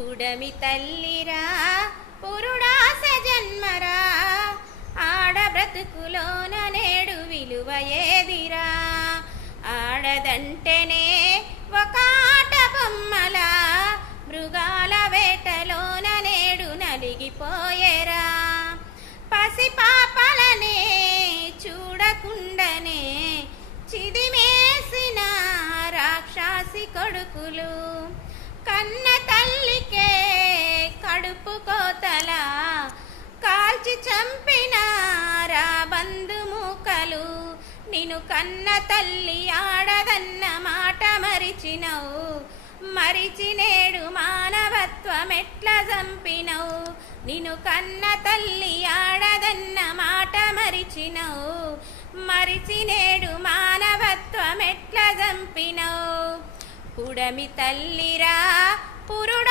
పుడమి తల్లిరా పురుడాస జన్మరా, ఆడ బ్రతుకులోన నేడు విలువ ఏదిరా. ఆడదంటేనే ఒక ఆట బొమ్మలా, మృగాల వేటలోన నేడు నలిగిపోయేరా. పసిపాపలనే చూడకుండనే చిదిమేసిన రాక్షసి కొడుకులు, కన్న తల్లికే కడుపు కోతలా కాల్చి చంపిన రా బంధుమూకలు. నిన్ను కన్న తల్లి ఆడదన్న మాట మరిచినవు, మరిచి నేడు మానవత్వం ఎట్లా చంపినవు. నిన్ను కన్న తల్లి ఆడదన్న మాట మరిచినవు, మరిచి నేడు మానవత్వం ఎట్లా చంపినవు. పుడమి తల్లిరా పురుడ